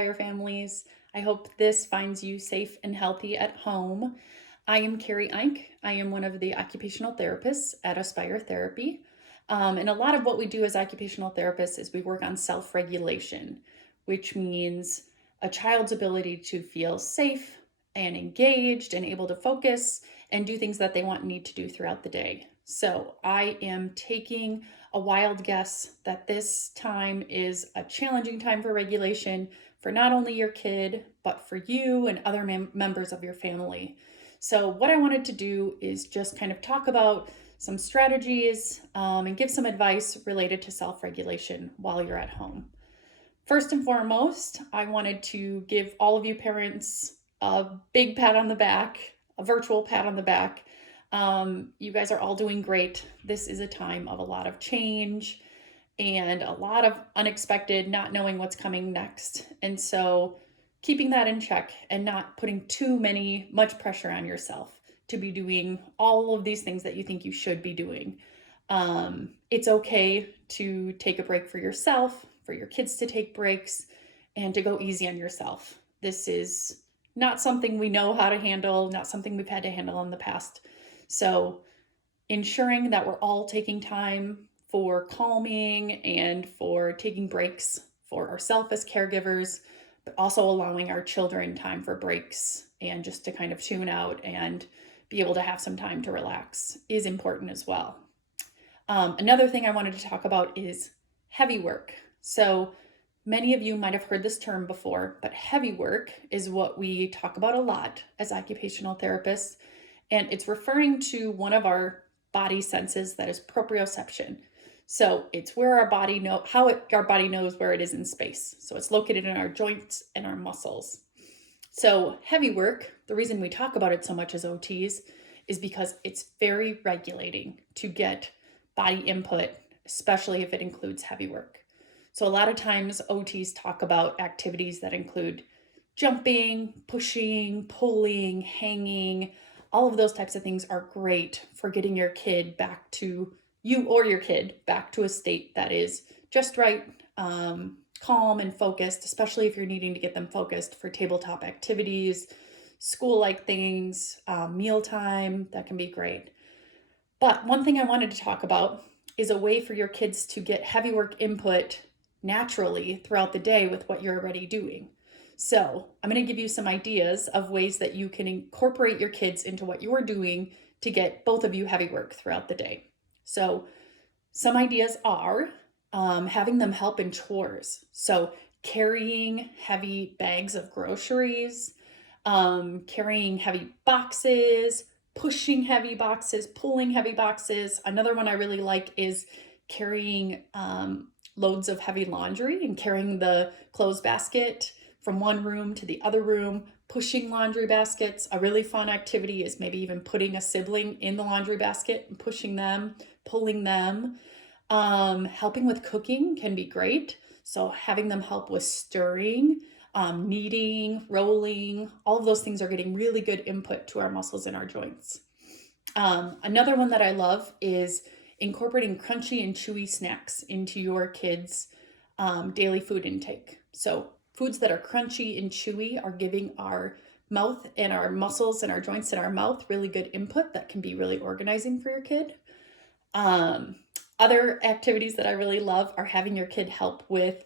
Aspire families. I hope this finds you safe and healthy at home. I am Carrie Eink. I am one of the occupational therapists at Aspire Therapy. And a lot of what we do as occupational therapists is we work on self regulation, which means a child's ability to feel safe and engaged and able to focus and do things that they want and need to do throughout the day. So I am taking a wild guess that this time is a challenging time for regulation for not only your kid, but for you and other members of your family. So, what I wanted to do is just kind of talk about some strategies and give some advice related to self regulation while you're at home. First and foremost, I wanted to give all of you parents a big pat on the back, a virtual pat on the back. You guys are all doing great. This is a time of a lot of change and a lot of unexpected, not knowing what's coming next. And so keeping that in check and not putting much pressure on yourself to be doing all of these things that you think you should be doing. It's okay to take a break for yourself, for your kids to take breaks, and to go easy on yourself. This is not something we know how to handle, not something we've had to handle in the past. So ensuring that we're all taking time for calming and for taking breaks for ourselves as caregivers, but also allowing our children time for breaks and just to kind of tune out and be able to have some time to relax is important as well. Another thing I wanted to talk about is heavy work. So many of you might have heard this term before, but heavy work is what we talk about a lot as occupational therapists. And it's referring to one of our body senses that is proprioception. So it's where our body our body knows where it is in space. So it's located in our joints and our muscles. So heavy work, the reason we talk about it so much as OTs is because it's very regulating to get body input, especially if it includes heavy work. So a lot of times OTs talk about activities that include jumping, pushing, pulling, hanging. All of those types of things are great for getting your kid back to a state that is just right, calm and focused, especially if you're needing to get them focused for tabletop activities, school-like things, mealtime, that can be great. But one thing I wanted to talk about is a way for your kids to get heavy work input naturally throughout the day with what you're already doing. So I'm going to give you some ideas of ways that you can incorporate your kids into what you're doing to get both of you heavy work throughout the day. So some ideas are having them help in chores. So carrying heavy bags of groceries, carrying heavy boxes, pushing heavy boxes, pulling heavy boxes. Another one I really like is carrying loads of heavy laundry and carrying the clothes basket from one room to the other room, pushing laundry baskets. A really fun activity is maybe even putting a sibling in the laundry basket and pushing them, pulling them. Helping with cooking can be great. So having them help with stirring, kneading, rolling, all of those things are getting really good input to our muscles and our joints. Another one that I love is incorporating crunchy and chewy snacks into your kids' daily food intake. So foods that are crunchy and chewy are giving our mouth and our muscles and our joints in our mouth really good input that can be really organizing for your kid. Other activities that I really love are having your kid help with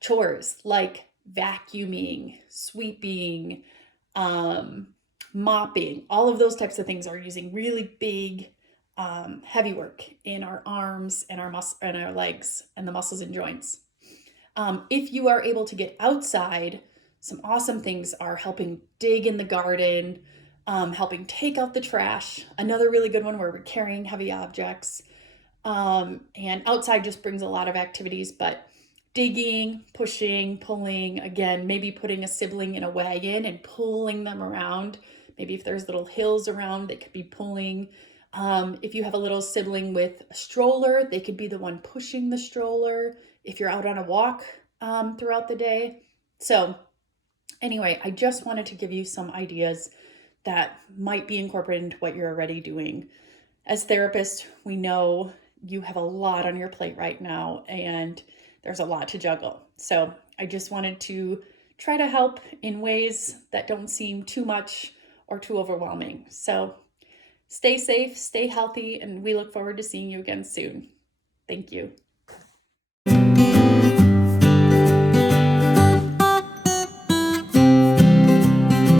chores like vacuuming, sweeping, mopping. All of those types of things are using really big, heavy work in our arms and our legs and the muscles and joints. If you are able to get outside, some awesome things are helping dig in the garden, helping take out the trash. Another really good one where we're carrying heavy objects. And outside just brings a lot of activities, but digging, pushing, pulling, again, maybe putting a sibling in a wagon and pulling them around. Maybe if there's little hills around, they could be pulling. If you have a little sibling with a stroller, they could be the one pushing the stroller. If you're out on a walk throughout the day. So anyway, I just wanted to give you some ideas that might be incorporated into what you're already doing. As therapists, we know you have a lot on your plate right now and there's a lot to juggle. So I just wanted to try to help in ways that don't seem too much or too overwhelming. So stay safe, stay healthy, and we look forward to seeing you again soon. Thank you.